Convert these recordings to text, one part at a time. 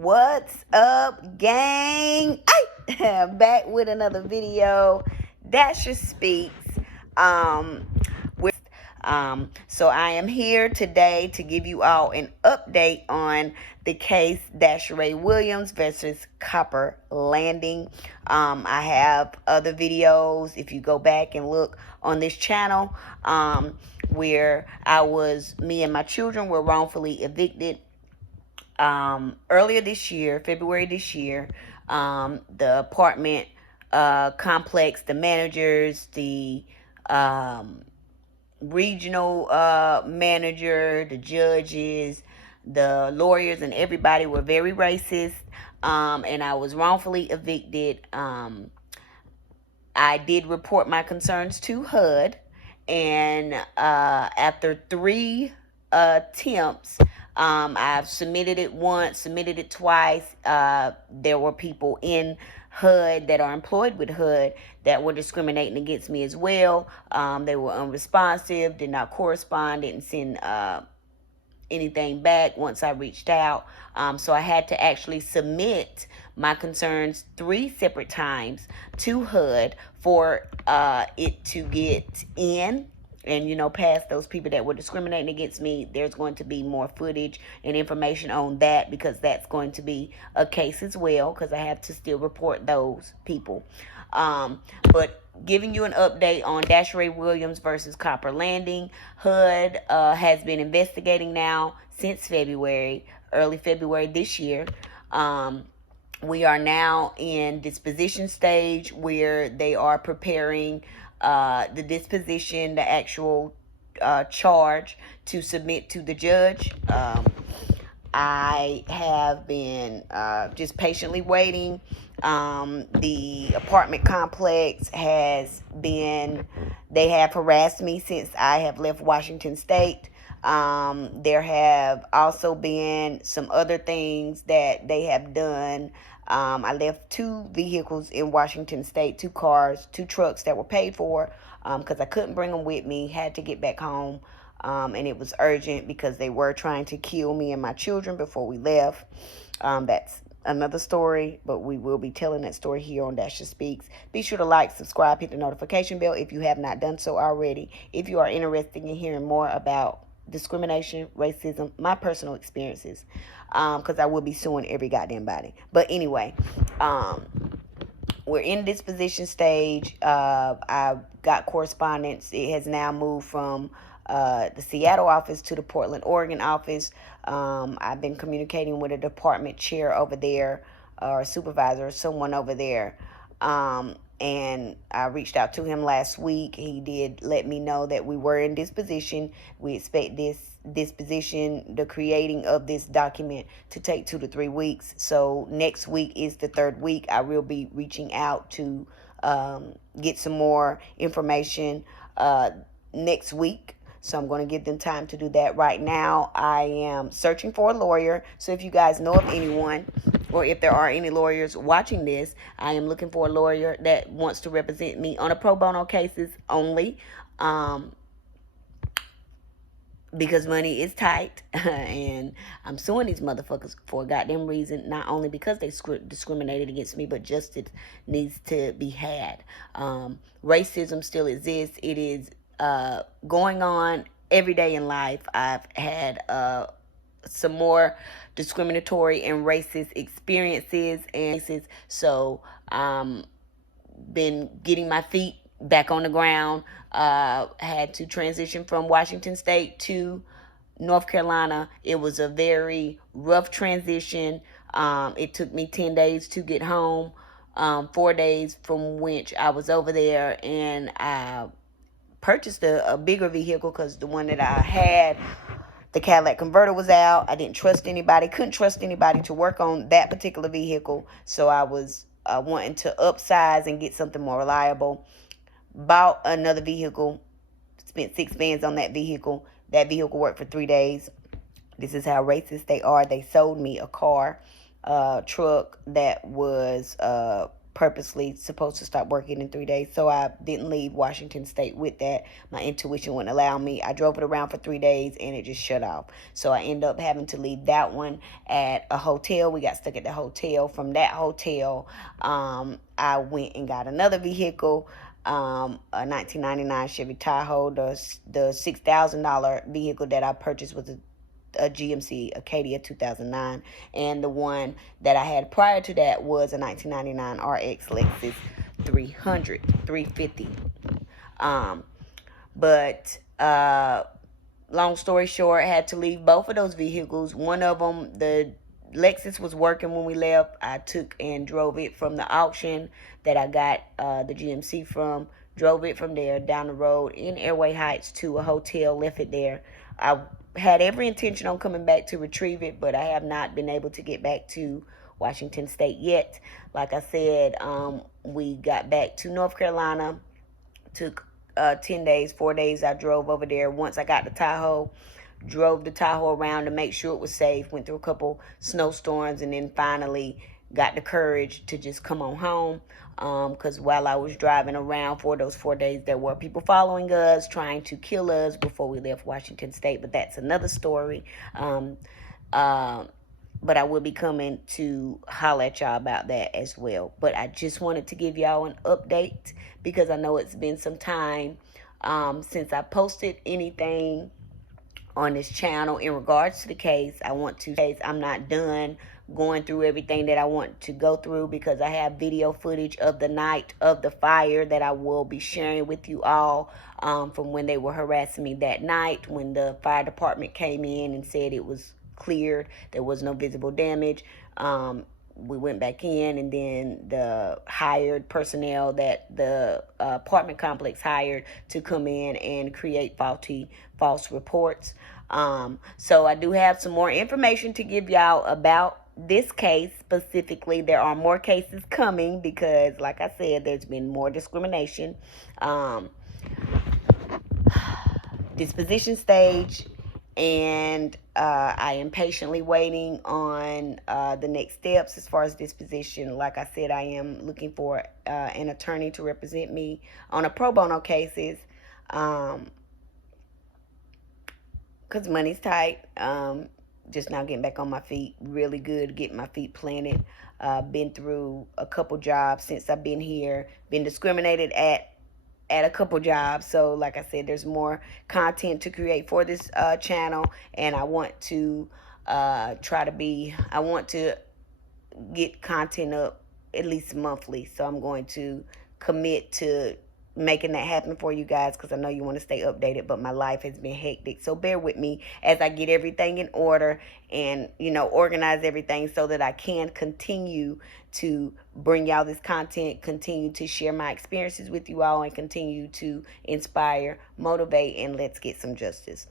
What's up, gang? I'm back with another video. Dasha Speaks. Um, with so I am here today to give you all an update on the case Dasharai Williams versus Copper Landing. I have other videos, if you go back and look on this channel, where me and my children were wrongfully evicted. Earlier this year, February this year, the apartment complex, the managers, the regional manager, the judges, the lawyers, and everybody were very racist, and I was wrongfully evicted. I did report my concerns to HUD, and after 3 attempts, I've submitted it once, submitted it twice. There were people in HUD that are employed with HUD that were discriminating against me as well. They were unresponsive, did not correspond, didn't send anything back once I reached out. So I had to actually submit my concerns 3 separate times to HUD for it to get in and, past those people that were discriminating against me. There's going to be more footage and information on that, because that's going to be a case as well, because I have to still report those people. But giving you an update on Dasharai Williams versus Copper Landing. HUD has been investigating now since early February this year. We are now in disposition stage, where they are preparing the disposition, the actual charge to submit to the judge. I have been just patiently waiting. The apartment complex they have harassed me since I have left Washington State. There have also been some other things that they have done. I left 2 vehicles in Washington State, 2 cars, 2 trucks that were paid for, because I couldn't bring them with me, had to get back home. And it was urgent because they were trying to kill me and my children before we left. That's another story, but we will be telling that story here on Dasha Speaks. Be sure to like, subscribe, hit the notification bell if you have not done so already. If you are interested in hearing more about discrimination, racism, my personal experiences, because I will be suing every goddamn body. But anyway, we're in disposition stage. I've got correspondence. It has now moved from the Seattle office to the Portland, Oregon office. I've been communicating with a department chair over there, or a supervisor, or someone over there. And I reached out to him last week. He did let me know that we were in disposition. We expect this disposition, the creating of this document, to take 2 to 3 weeks. So next week is the 3rd week. I will be reaching out to get some more information next week. So I'm going to give them time to do that. Right now, I am searching for a lawyer. So if you guys know of anyone, or if there are any lawyers watching this, I am looking for a lawyer that wants to represent me on a pro bono cases only, because money is tight, and I'm suing these motherfuckers for a goddamn reason, not only because they discriminated against me, but justice needs to be had. Racism still exists. It is going on every day in life. I've had some more discriminatory and racist experiences, and so been getting my feet back on the ground. Had to transition from Washington State to North Carolina. It was a very rough transition. It took me 10 days to get home, 4 days from which I was over there, and I purchased a bigger vehicle, because the one that I had, the Cadillac converter, was out. I didn't trust anybody, couldn't trust anybody to work on that particular vehicle. So I was wanting to upsize and get something more reliable. Bought another vehicle, spent $6 on that vehicle. That vehicle worked for 3 days. This is how racist they are. They sold me a truck that was purposely supposed to stop working in 3 days, so I didn't leave Washington State with that. My intuition wouldn't allow me. I drove it around for 3 days and it just shut off. So I ended up having to leave that one at a hotel. We got stuck at the hotel. From that hotel, I went and got another vehicle, a 1999 Chevy Tahoe. The $6,000 vehicle that I purchased was a GMC Acadia 2009, and the one that I had prior to that was a 1999 RX Lexus 350. But long story short, I had to leave both of those vehicles. One of them, the Lexus, was working when we left. I took and drove it from the auction that I got the GMC from. Drove it from there down the road in Airway Heights to a hotel, left it there. I had every intention on coming back to retrieve it, but I have not been able to get back to Washington State yet. Like I said, we got back to North Carolina, took 10 days, 4 days I drove over there. Once I got the Tahoe, drove the Tahoe around to make sure it was safe, went through a couple snowstorms, and then finally got the courage to just come on home. Because while I was driving around for those 4 days, there were people following us, trying to kill us before we left Washington State. But that's another story. But I will be coming to holler at y'all about that as well. But I just wanted to give y'all an update because I know it's been some time since I posted anything on this channel in regards to the case. I'm not done going through everything that I want to go through because I have video footage of the night of the fire that I will be sharing with you all, from when they were harassing me that night, when the fire department came in and said it was cleared, there was no visible damage. We went back in, and then the hired personnel that the apartment complex hired to come in and create false reports. So I do have some more information to give y'all about this case specifically. There are more cases coming because, like I said, there's been more discrimination. Disposition stage, and I am patiently waiting on the next steps as far as disposition. Like I said, I am looking for an attorney to represent me on a pro bono cases, because money's tight. Just now getting back on my feet, really good, getting my feet planted. Been through a couple jobs since I've been here, been discriminated at a couple jobs. So like I said, there's more content to create for this channel, and I want to I want to get content up at least monthly. So I'm going to commit to making that happen for you guys, because I know you want to stay updated, but my life has been hectic. So bear with me as I get everything in order and, organize everything so that I can continue to bring y'all this content, continue to share my experiences with you all, and continue to inspire, motivate, and let's get some justice.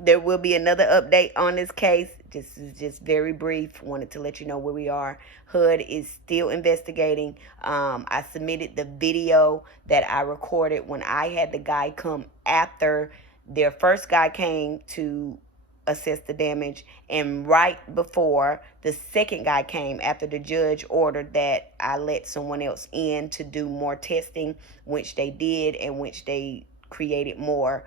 There will be another update on this case. This is just very brief. Wanted to let you know where we are. HUD is still investigating. I submitted the video that I recorded when I had the guy come after their first guy came to assess the damage, and right before the second guy came, after the judge ordered that I let someone else in to do more testing, which they did, and which they created more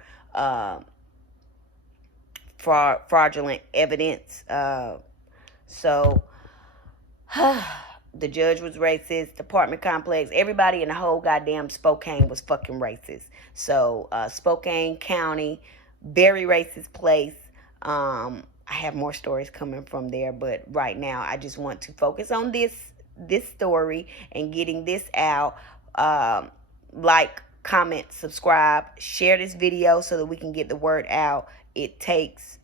fraudulent evidence. So the judge was racist, the apartment complex, everybody in the whole goddamn Spokane was fucking racist. So Spokane County, very racist place. I have more stories coming from there, but right now I just want to focus on this story and getting this out. Like, comment, subscribe, share this video so that we can get the word out. It takes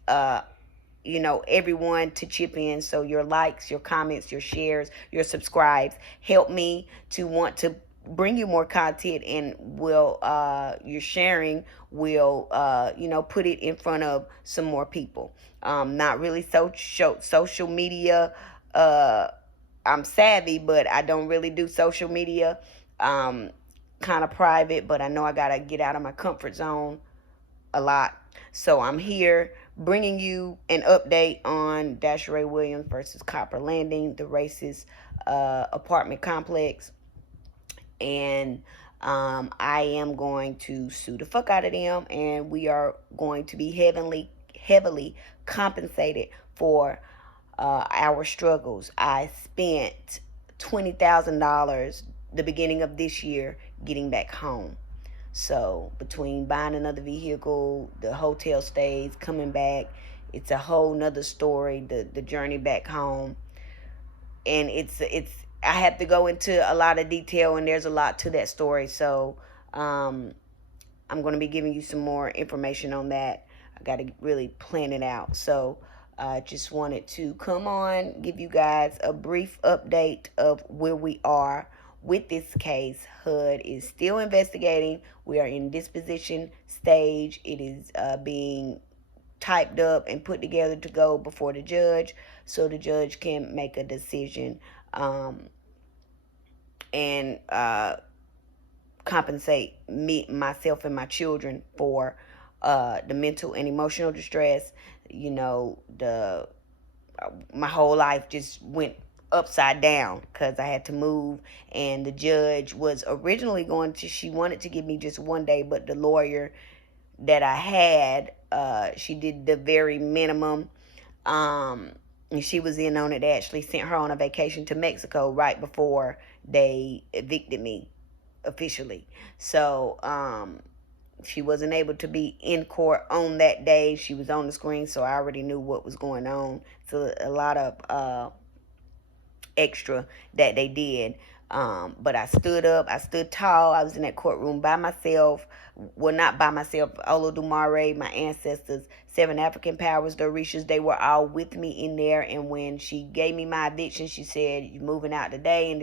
everyone to chip in. So your likes, your comments, your shares, your subscribes help me to want to bring you more content, and your sharing will put it in front of some more people. Not really social media. I'm savvy, but I don't really do social media. Kind of private, but I know I gotta get out of my comfort zone a lot. So I'm here bringing you an update on Dasharai Williams versus Copper Landing, the racist apartment complex. And I am going to sue the fuck out of them, and we are going to be heavily compensated for our struggles. I spent $20,000 the beginning of this year getting back home. So between buying another vehicle, the hotel stays, coming back, it's a whole nother story. The journey back home, and it's I have to go into a lot of detail, and there's a lot to that story. So um, I'm going to be giving you some more information on that. I got to really plan it out. So I just wanted to come on, give you guys a brief update of where we are with this case. HUD is still investigating. We are in disposition stage. It is being typed up and put together to go before the judge, so the judge can make a decision and compensate myself and my children for the mental and emotional distress. You know, the my whole life just went upside down because I had to move, and the judge was originally going to, she wanted to give me just 1 day, but the lawyer that I had, she did the very minimum. And she was in on it. They actually sent her on a vacation to Mexico right before they evicted me officially. So she wasn't able to be in court on that day. She was on the screen, so I already knew what was going on. So a lot of extra that they did. But I stood up, I stood tall. I was in that courtroom by myself. Well, not by myself. Olodumare, my ancestors, 7 African powers, the Orishas, they were all with me in there. And when she gave me my eviction, she said, "You're moving out today." And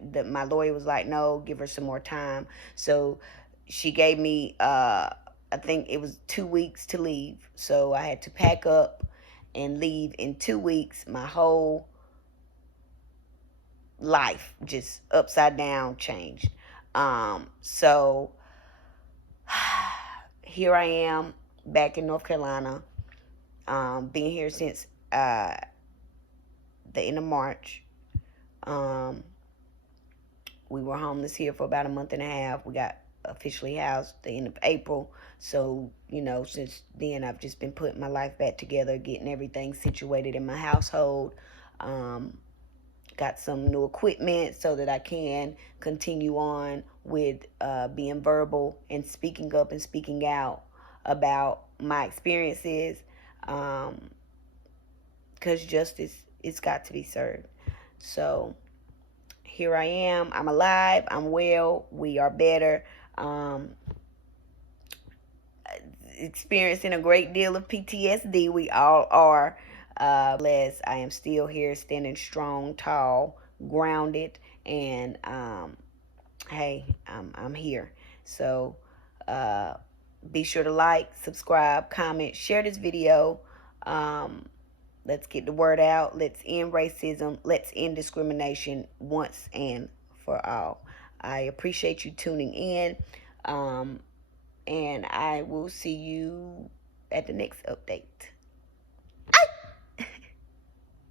then my lawyer was like, "No, give her some more time." So she gave me, I think it was 2 weeks to leave. So I had to pack up and leave in 2 weeks. My whole life just upside down changed. So here I am back in North Carolina. Been here since the end of March. We were homeless here for about a month and a half. We got officially housed the end of April. So, you know, since then I've just been putting my life back together, getting everything situated in my household. Got some new equipment so that I can continue on with being verbal and speaking up and speaking out about my experiences, because justice, it's got to be served. So here I am. I'm alive. I'm well. We are better. Experiencing a great deal of PTSD. We all are. Blessed. I am still here, standing strong, tall, grounded, and hey, I'm here. So be sure to like, subscribe, comment, share this video. Let's get the word out. Let's end racism. Let's end discrimination once and for all. I appreciate you tuning in. And I will see you at the next update.